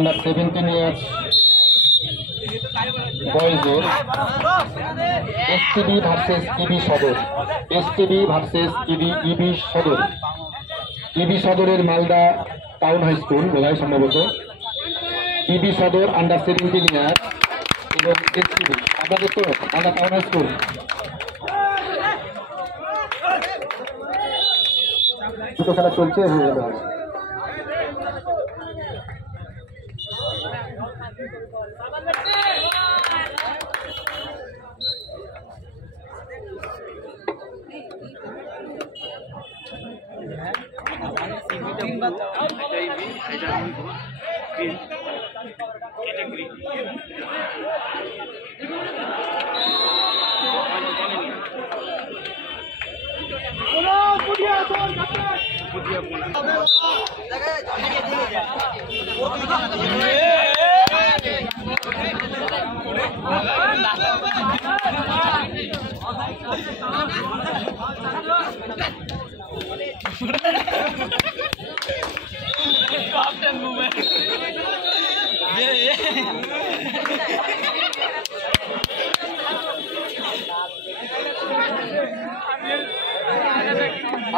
under 17 years boys STB versus EB Sodor, STB versus EB Sodor, EB Sodorer Malda Town High School বোধহয় সম্ভবত EB Sodor under 17 years এবং STB আপনাদের তো Malda town high school দুটো খেলা চলছে হয়ে গেল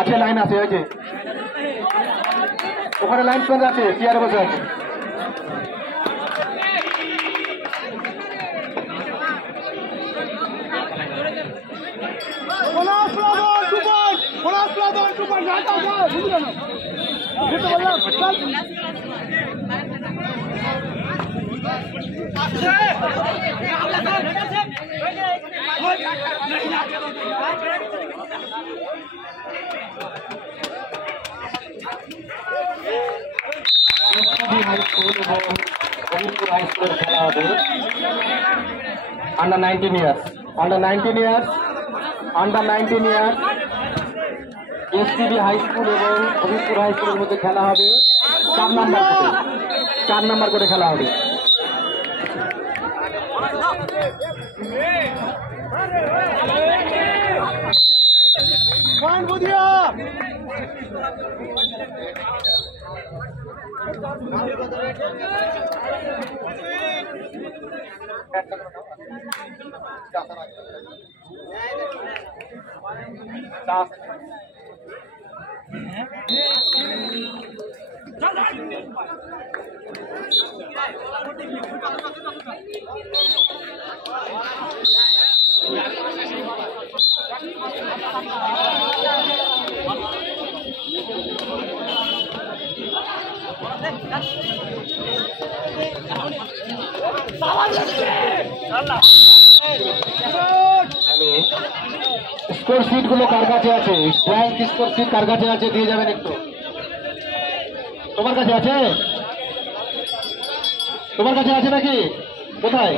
আচ্ছা লাইন আছে ওই যে ওখানে লাইন চলে আছে চেয়ারে বসে আছে under 19 years STB high school এবং হবিবপুর হাই স্কুলের মধ্যে খেলা হবে 4 নাম্বার করে খেলা হবে স্কোর শিট গুলো কার কাছে আছে ব্ল্যাঙ্ক স্কোর শিট কার কাছে আছে দিয়ে যাবেন একটু তোমার কাছে আছে নাকি কোথায়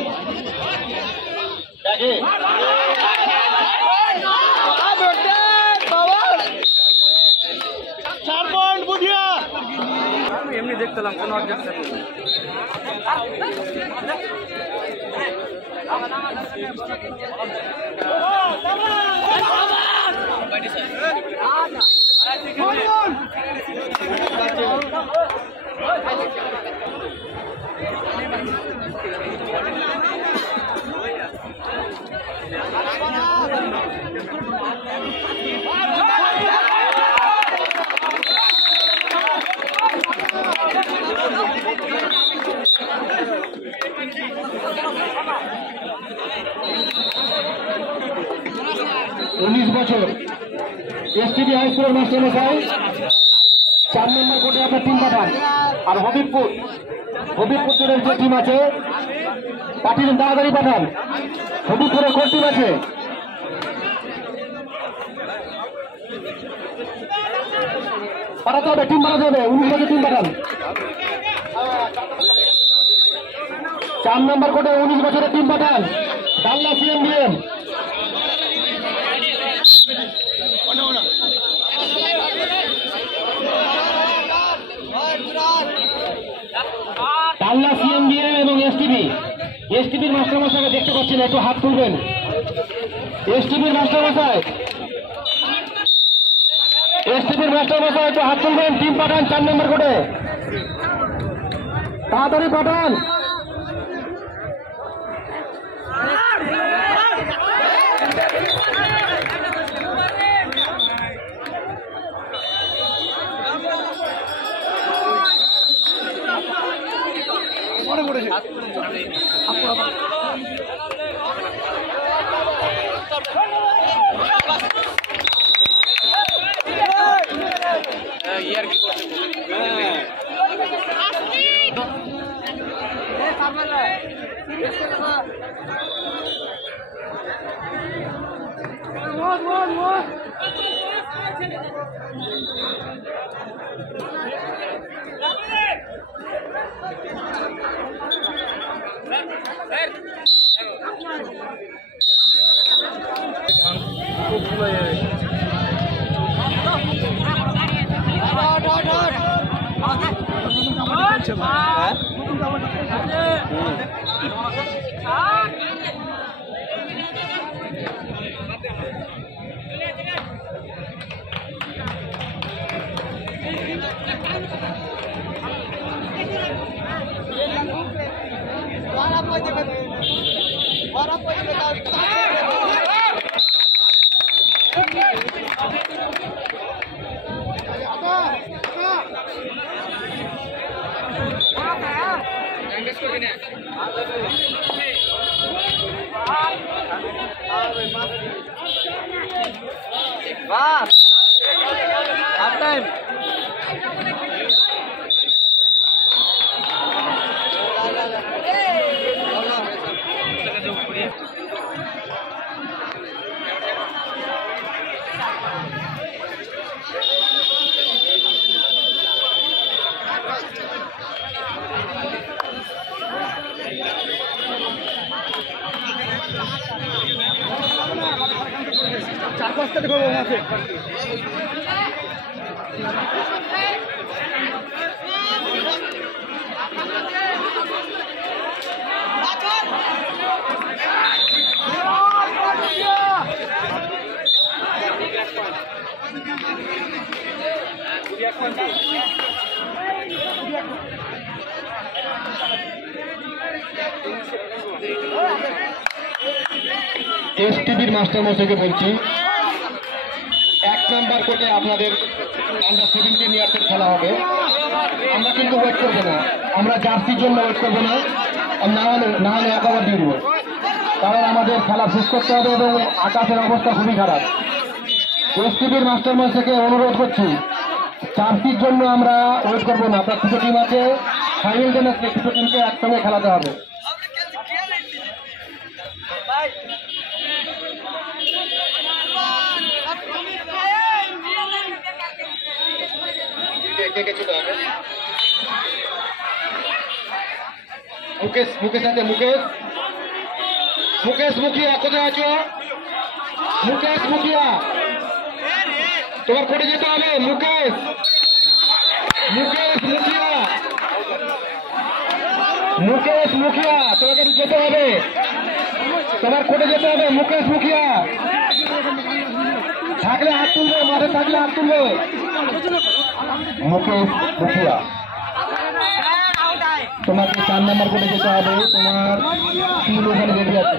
এমনি দেখতাম কোন অবজেকশন বছর STB হাই স্কুলের মাস্টার মশাই 4 নম্বর কোর্টে আপনার টিম পাঠান আর হবিবপুর টিমের যে টিম আছে পাঠিয়ে তাড়াতাড়ি পাঠান হবিবপুরের কোন টিম আছে পাঠাতে হবে টিম পাঠাতে হবে 19 বছর টিম পাঠান 4 নম্বর কোর্টে 19 বছরের টিম পাঠান ডাল্লা CMDM ডাল্লা CMDM এবং STBর মাস্টারমশাইকে দেখতে পাচ্ছেন একটু হাত তুলবেন STBর মাস্টারমশাই একটু হাত তুলবেন টিম পাঠান 4 নম্বর কোর্টে তাড়াতাড়ি পাঠান। এসটিভির মাস্টার মশাইকে বলছি, 1 নম্বর কোর্টে আপনাদের আন্ডার 17 ইয়ার্সের খেলা হবে। আমরা কিন্তু ওয়েট করবো না, আমরা জার্সির জন্য ওয়েট করবো না, না হলে একেবারে দিয়ে দেবো, কারণ আমাদের খেলা শেষ করতে হবে এবং আকাশের অবস্থা খুবই খারাপ। এসটিভির মাস্টার মশাইকে অনুরোধ করছি, জার্সির জন্য আমরা ওয়েট করবো না। আপনার দুটো টিম আছে, ফাইনাল দিন আসলে দুটো টিমকে একসঙ্গে খেলাতে হবে। মুকেশ আছে, মুকেশ মুখিয়া কোথায় আছো? মুকেশ মুখিয়া, তোমার কোর্টে যেতে হবে। মুকেশ মুখিয়া, তোমাকে যেতে হবে, তোমার কোর্টে যেতে হবে। মুকেশ মুখিয়া থাকলে হাত তুলবে, মাঠে থাকলে হাত তুলবে। মুকেশ মুখিয়া, তোমাকে 4 নম্বর কোর্টে যেতে হবে। তোমার টিম ওখানে রেডি আছে।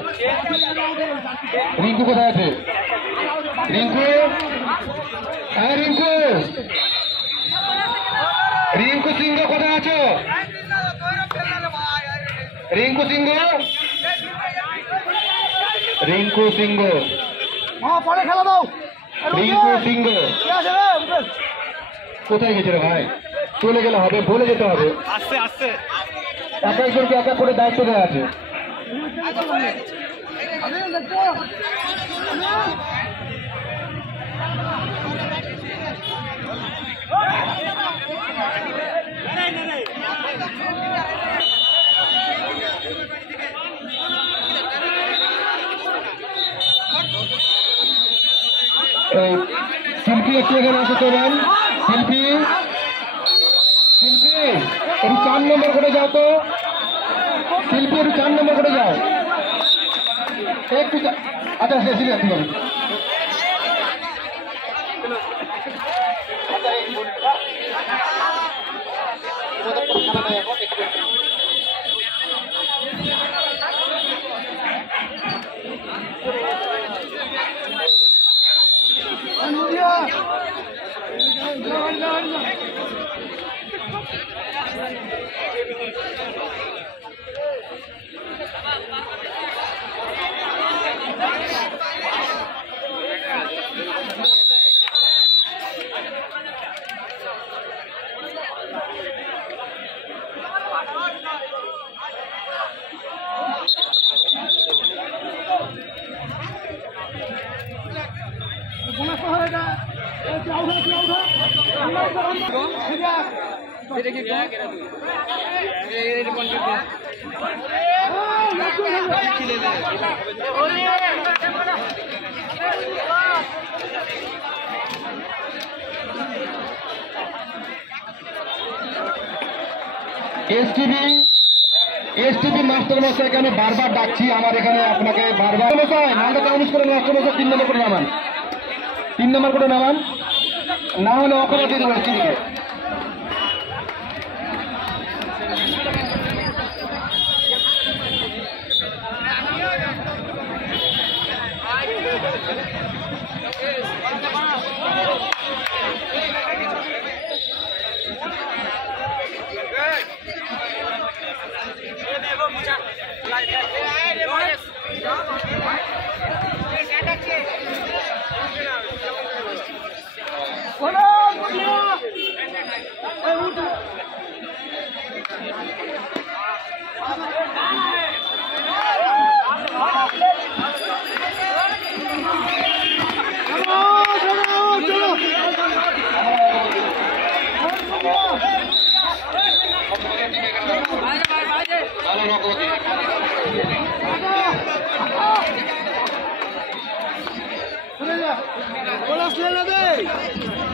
রিঙ্কু কোথায় আছে? রিঙ্কু, হ্যাঁ রিঙ্কু, রিঙ্কু সিংহ কোথায় আছো? রিঙ্কু সিংহ, রিঙ্কু সিংহ, পরে খেলা দাও। রিঙ্কু সিংহ কোথায় গেছে রে ভাই? চলে গেলে হবে, বলে যেতে হবে। আস্তে আস্তে এক একজনকে এক এক করে দায়িত্ব দেওয়া আছে। শিল্পী একটু এখানে আসে চলেন। শিল্পী, শিল্পী একটু 4 নম্বর করে যাও তো। শিল্পী একটু 4 নম্বর করে যাও একটু। আচ্ছা ঠিক আছে, ঠিক আছে। খেলা নাই এখন। এসটিভি মাস্টার মশাইকে আমি বারবার ডাকছি, আমার এখানে আপনাকে বারবার মশাই মালটা চাউনিশ করে মাস্টার মশাই 3 নম্বর করে নামান, 3 নম্বর করে নামান, না হলে ওখানে দিয়ে দেবো এসটিভিকে। बोला